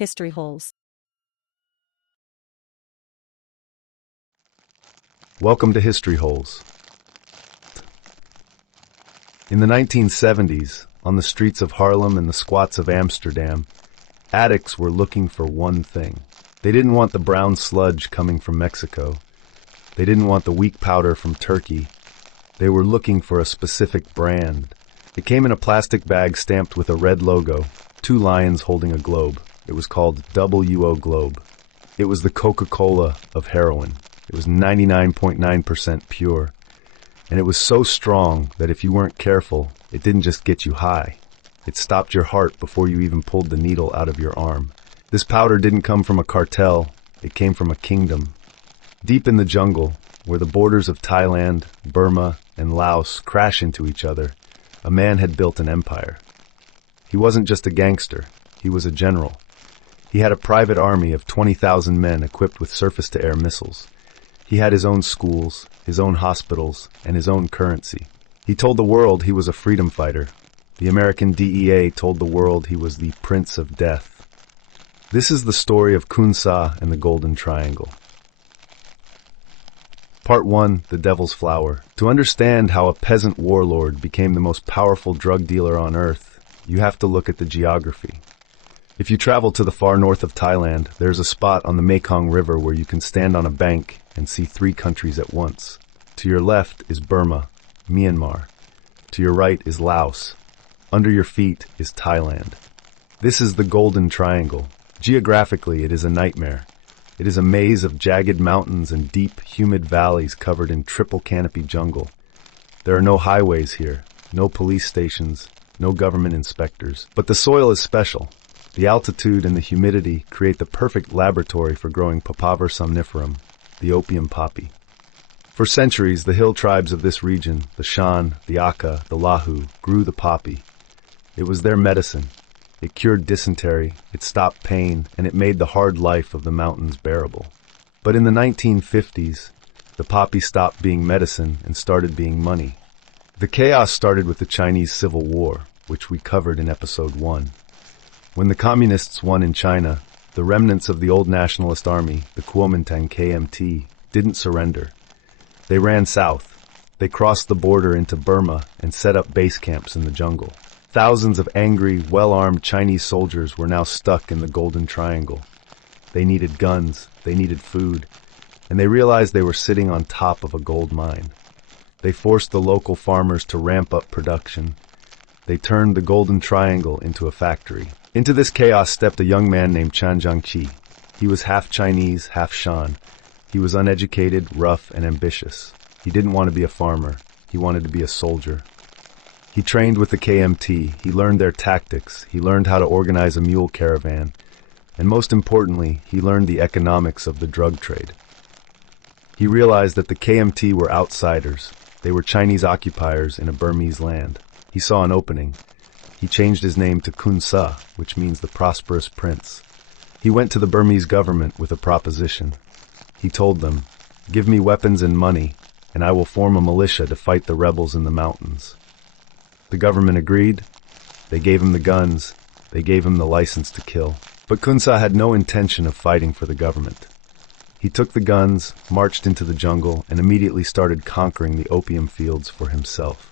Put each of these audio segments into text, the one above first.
History holes. Welcome to History Holes. In the 1970s, on the streets of Harlem and the squats of Amsterdam, addicts were looking for one thing. They didn't want the brown sludge coming from Mexico. They didn't want the weak powder from Turkey. They were looking for a specific brand. It came in a plastic bag stamped with a red logo, two lions holding a globe. It was called WO Globe. It was the Coca-Cola of heroin. It was 99.9% pure. And it was so strong that if you weren't careful, it didn't just get you high. It stopped your heart before you even pulled the needle out of your arm. This powder didn't come from a cartel. It came from a kingdom. Deep in the jungle, where the borders of Thailand, Burma, and Laos crash into each other, a man had built an empire. He wasn't just a gangster. He was a general. He had a private army of 20,000 men equipped with surface-to-air missiles. He had his own schools, his own hospitals, and his own currency. He told the world he was a freedom fighter. The American DEA told the world he was the Prince of Death. This is the story of Khun Sa and the Golden Triangle. Part 1, The Devil's Flower. To understand how a peasant warlord became the most powerful drug dealer on earth, you have to look at the geography. If you travel to the far north of Thailand, there's a spot on the Mekong River where you can stand on a bank and see three countries at once. To your left is Burma, Myanmar. To your right is Laos. Under your feet is Thailand. This is the Golden Triangle. Geographically, it is a nightmare. It is a maze of jagged mountains and deep, humid valleys covered in triple canopy jungle. There are no highways here, no police stations, no government inspectors. But the soil is special. The altitude and the humidity create the perfect laboratory for growing Papaver somniferum, the opium poppy. For centuries, the hill tribes of this region, the Shan, the Aka, the Lahu, grew the poppy. It was their medicine. It cured dysentery, it stopped pain, and it made the hard life of the mountains bearable. But in the 1950s, the poppy stopped being medicine and started being money. The chaos started with the Chinese Civil War, which we covered in episode 1. When the communists won in China, the remnants of the old nationalist army, the Kuomintang KMT, didn't surrender. They ran south. They crossed the border into Burma and set up base camps in the jungle. Thousands of angry, well-armed Chinese soldiers were now stuck in the Golden Triangle. They needed guns, they needed food, and they realized they were sitting on top of a gold mine. They forced the local farmers to ramp up production. They turned the Golden Triangle into a factory. Into this chaos stepped a young man named Chan Jiangqi. He was half Chinese, half Shan. He was uneducated, rough, and ambitious. He didn't want to be a farmer. He wanted to be a soldier. He trained with the KMT. He learned their tactics. He learned how to organize a mule caravan. And most importantly, he learned the economics of the drug trade. He realized that the KMT were outsiders. They were Chinese occupiers in a Burmese land. He saw an opening. He changed his name to Khun Sa, which means the prosperous prince. He went to the Burmese government with a proposition. He told them, "Give me weapons and money, and I will form a militia to fight the rebels in the mountains." The government agreed. They gave him the guns. They gave him the license to kill. But Khun Sa had no intention of fighting for the government. He took the guns, marched into the jungle, and immediately started conquering the opium fields for himself.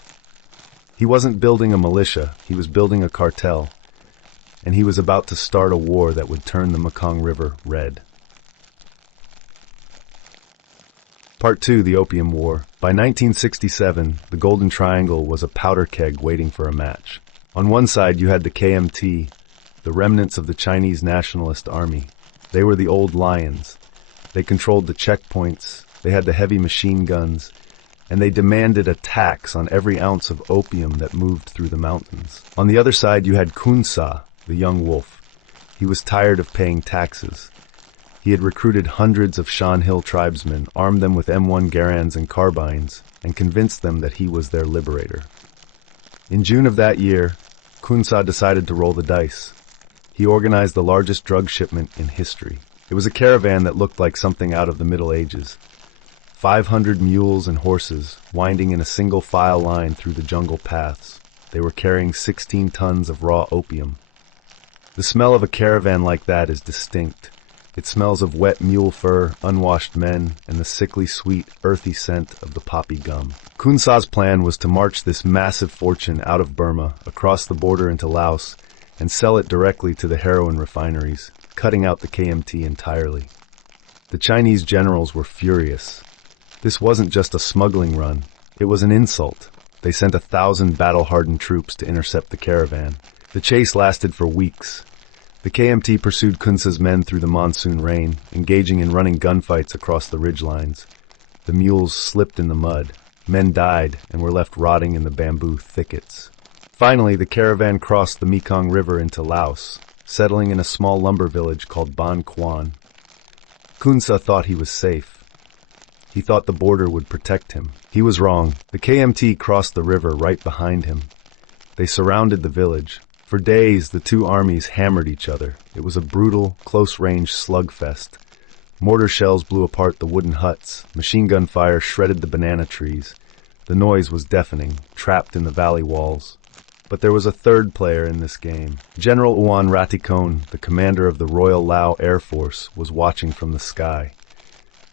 He wasn't building a militia, he was building a cartel, and he was about to start a war that would turn the Mekong River red. Part 2, The Opium War. By 1967, the Golden Triangle was a powder keg waiting for a match. On one side, you had the KMT, the remnants of the Chinese Nationalist Army. They were the old lions. They controlled the checkpoints, they had the heavy machine guns, and they demanded a tax on every ounce of opium that moved through the mountains. On the other side, you had Khun Sa, the young wolf. He was tired of paying taxes. He had recruited hundreds of Shan Hill tribesmen, armed them with M1 Garands and carbines, and convinced them that he was their liberator. In June of that year, Khun Sa decided to roll the dice. He organized the largest drug shipment in history. It was a caravan that looked like something out of the Middle Ages. 500 mules and horses, winding in a single file line through the jungle paths. They were carrying 16 tons of raw opium. The smell of a caravan like that is distinct. It smells of wet mule fur, unwashed men, and the sickly sweet, earthy scent of the poppy gum. Khun Sa's plan was to march this massive fortune out of Burma, across the border into Laos, and sell it directly to the heroin refineries, cutting out the KMT entirely. The Chinese generals were furious. This wasn't just a smuggling run. It was an insult. They sent 1,000 battle-hardened troops to intercept the caravan. The chase lasted for weeks. The KMT pursued Khun Sa's men through the monsoon rain, engaging in running gunfights across the ridgelines. The mules slipped in the mud. Men died and were left rotting in the bamboo thickets. Finally, the caravan crossed the Mekong River into Laos, settling in a small lumber village called Ban Quan. Khun Sa thought he was safe. He thought the border would protect him. He was wrong. The KMT crossed the river right behind him. They surrounded the village. For days, the two armies hammered each other. It was a brutal, close-range slugfest. Mortar shells blew apart the wooden huts. Machine gun fire shredded the banana trees. The noise was deafening, trapped in the valley walls. But there was a third player in this game. General Uan Ratikon, the commander of the Royal Lao Air Force, was watching from the sky.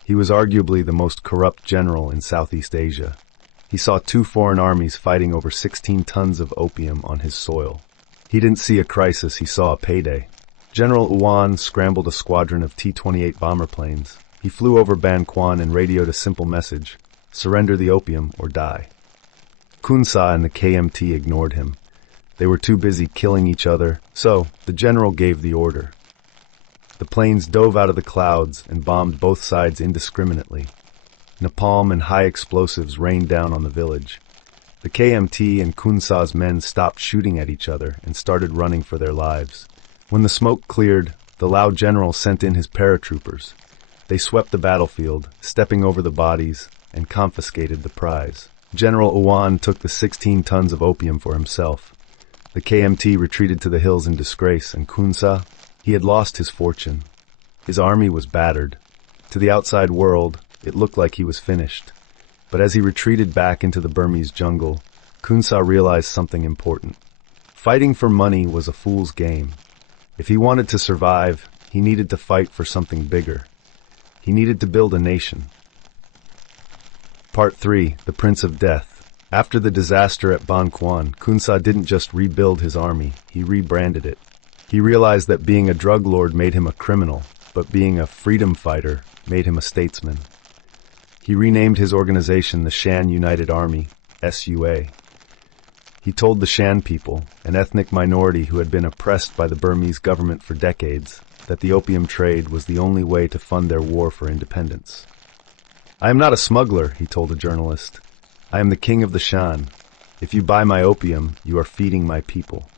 He was arguably the most corrupt general in Southeast Asia. He saw two foreign armies fighting over 16 tons of opium on his soil. He didn't see a crisis, he saw a payday. General Uwan scrambled a squadron of T-28 bomber planes. He flew over Ban Quan and radioed a simple message: surrender the opium or die. Khun Sa and the KMT ignored him. They were too busy killing each other, so the general gave the order. The planes dove out of the clouds and bombed both sides indiscriminately. Napalm and high explosives rained down on the village. The KMT and Khun Sa's men stopped shooting at each other and started running for their lives. When the smoke cleared, the Lao general sent in his paratroopers. They swept the battlefield, stepping over the bodies, and confiscated the prize. General Uwan took the 16 tons of opium for himself. The KMT retreated to the hills in disgrace, and Khun Sa, he had lost his fortune. His army was battered. To the outside world, it looked like he was finished. But as he retreated back into the Burmese jungle, Khun Sa realized something important. Fighting for money was a fool's game. If he wanted to survive, he needed to fight for something bigger. He needed to build a nation. Part 3. The Prince of Death. After the disaster at Ban Quan, Khun Sa didn't just rebuild his army, he rebranded it. He realized that being a drug lord made him a criminal, but being a freedom fighter made him a statesman. He renamed his organization the Shan United Army, SUA. He told the Shan people, an ethnic minority who had been oppressed by the Burmese government for decades, that the opium trade was the only way to fund their war for independence. "I am not a smuggler," he told a journalist. "I am the king of the Shan. If you buy my opium, you are feeding my people."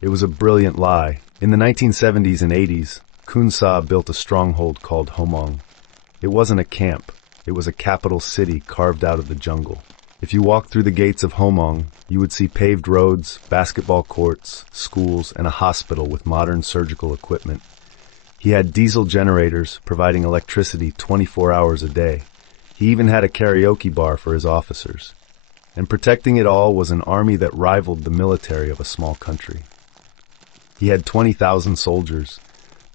It was a brilliant lie. In the 1970s and 80s, Khun Sa built a stronghold called Homong. It wasn't a camp. It was a capital city carved out of the jungle. If you walked through the gates of Homong, you would see paved roads, basketball courts, schools, and a hospital with modern surgical equipment. He had diesel generators providing electricity 24 hours a day. He even had a karaoke bar for his officers. And protecting it all was an army that rivaled the military of a small country. He had 20,000 soldiers,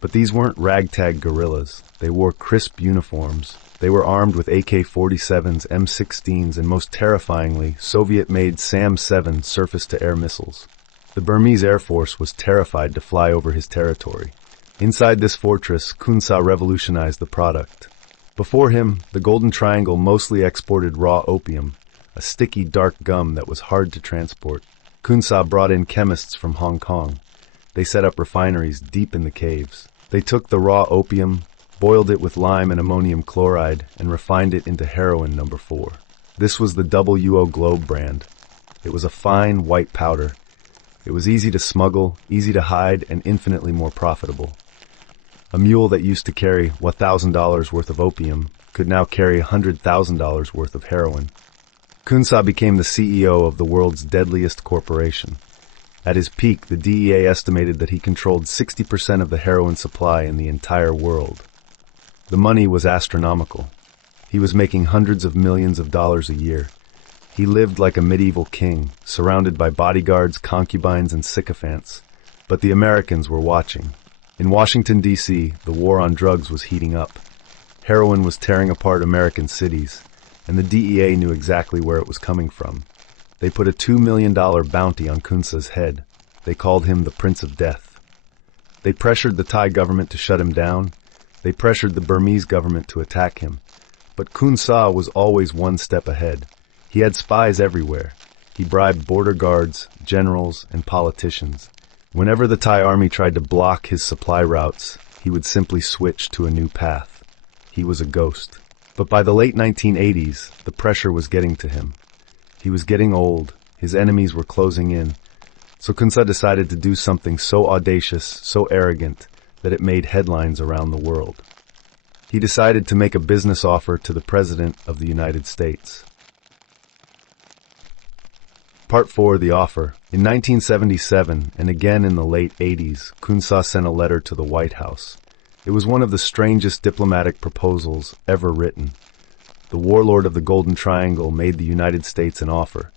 but these weren't ragtag guerrillas. They wore crisp uniforms. They were armed with AK-47s, M16s, and most terrifyingly, Soviet-made SAM-7 surface-to-air missiles. The Burmese Air Force was terrified to fly over his territory. Inside this fortress, Khun Sa revolutionized the product. Before him, the Golden Triangle mostly exported raw opium, a sticky, dark gum that was hard to transport. Khun Sa brought in chemists from Hong Kong. They set up refineries deep in the caves. They took the raw opium, boiled it with lime and ammonium chloride, and refined it into heroin number 4. This was the WO Globe brand. It was a fine, white powder. It was easy to smuggle, easy to hide, and infinitely more profitable. A mule that used to carry $1,000 worth of opium could now carry $100,000 worth of heroin. Khun Sa became the CEO of the world's deadliest corporation. At his peak, the DEA estimated that he controlled 60% of the heroin supply in the entire world. The money was astronomical. He was making hundreds of millions of dollars a year. He lived like a medieval king, surrounded by bodyguards, concubines, and sycophants. But the Americans were watching. In Washington, D.C., the war on drugs was heating up. Heroin was tearing apart American cities, and the DEA knew exactly where it was coming from. They put a $2 million bounty on Khun Sa's head. They called him the Prince of Death. They pressured the Thai government to shut him down. They pressured the Burmese government to attack him. But Khun Sa was always one step ahead. He had spies everywhere. He bribed border guards, generals, and politicians. Whenever the Thai army tried to block his supply routes, he would simply switch to a new path. He was a ghost. But by the late 1980s, the pressure was getting to him. He was getting old. His enemies were closing in. So Khun Sa decided to do something so audacious, so arrogant, that it made headlines around the world. He decided to make a business offer to the President of the United States. Part 4, the offer. In 1977, and again in the late 80s, Khun Sa sent a letter to the White House. It was one of the strangest diplomatic proposals ever written. The warlord of the Golden Triangle made the United States an offer.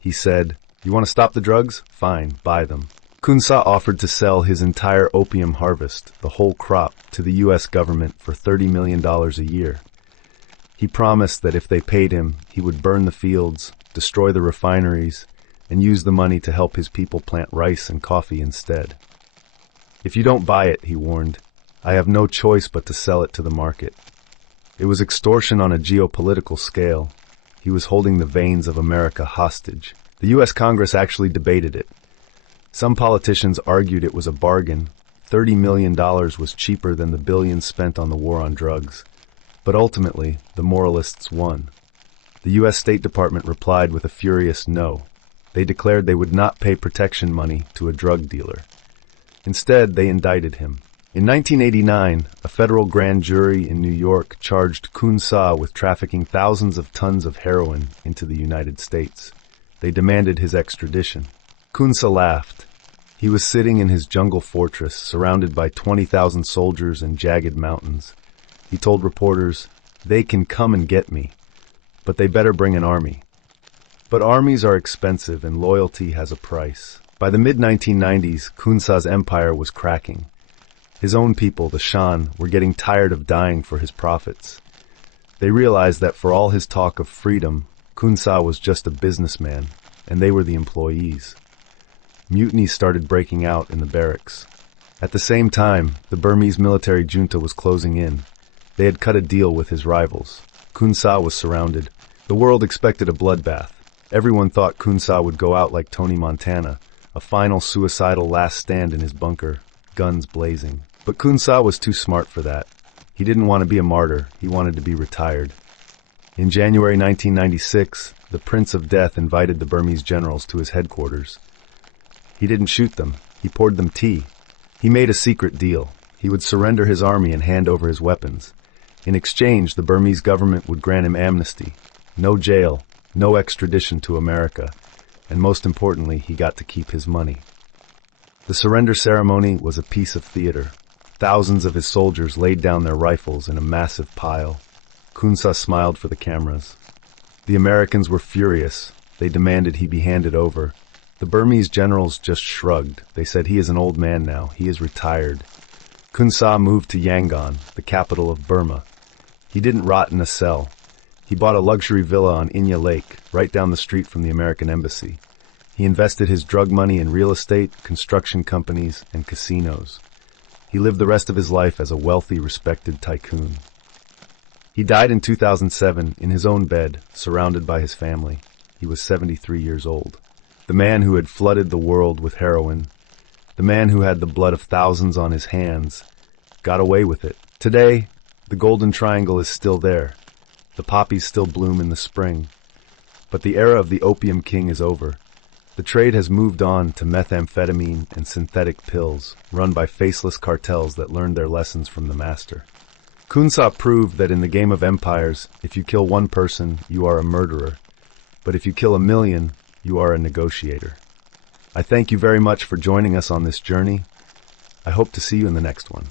He said, "You want to stop the drugs? Fine, buy them." Khun Sa offered to sell his entire opium harvest, the whole crop, to the U.S. government for $30 million a year. He promised that if they paid him, he would burn the fields, destroy the refineries, and use the money to help his people plant rice and coffee instead. "If you don't buy it," he warned, "I have no choice but to sell it to the market." It was extortion on a geopolitical scale. He was holding the veins of America hostage. The U.S. Congress actually debated it. Some politicians argued it was a bargain. $30 million was cheaper than the billions spent on the war on drugs. But ultimately, the moralists won. The U.S. State Department replied with a furious no. They declared they would not pay protection money to a drug dealer. Instead, they indicted him. In 1989, a federal grand jury in New York charged Khun Sa with trafficking thousands of tons of heroin into the United States. They demanded his extradition. Khun Sa laughed. He was sitting in his jungle fortress, surrounded by 20,000 soldiers and jagged mountains. He told reporters, "They can come and get me, but they better bring an army." But armies are expensive and loyalty has a price. By the mid-1990s, Khun Sa's empire was cracking. His own people, the Shan, were getting tired of dying for his profits. They realized that for all his talk of freedom, Khun Sa was just a businessman, and they were the employees. Mutinies started breaking out in the barracks. At the same time, the Burmese military junta was closing in. They had cut a deal with his rivals. Khun Sa was surrounded. The world expected a bloodbath. Everyone thought Khun Sa would go out like Tony Montana, a final suicidal last stand in his bunker, guns blazing. But Khun Sa was too smart for that. He didn't want to be a martyr, he wanted to be retired. In January 1996, the Prince of Death invited the Burmese generals to his headquarters. He didn't shoot them, he poured them tea. He made a secret deal. He would surrender his army and hand over his weapons. In exchange, the Burmese government would grant him amnesty. No jail, no extradition to America, and most importantly, he got to keep his money. The surrender ceremony was a piece of theater. Thousands of his soldiers laid down their rifles in a massive pile. Khun Sa smiled for the cameras. The Americans were furious. They demanded he be handed over. The Burmese generals just shrugged. They said he is an old man now. He is retired. Khun Sa moved to Yangon, the capital of Burma. He didn't rot in a cell. He bought a luxury villa on Inya Lake, right down the street from the American embassy. He invested his drug money in real estate, construction companies, and casinos. He lived the rest of his life as a wealthy, respected tycoon. He died in 2007 in his own bed, surrounded by his family. He was 73 years old. The man who had flooded the world with heroin, the man who had the blood of thousands on his hands, got away with it. Today, the Golden Triangle is still there. The poppies still bloom in the spring. But the era of the Opium King is over. The trade has moved on to methamphetamine and synthetic pills, run by faceless cartels that learned their lessons from the master. Khun Sa proved that in the game of empires, if you kill one person, you are a murderer. But if you kill a million, you are a negotiator. I thank you very much for joining us on this journey. I hope to see you in the next one.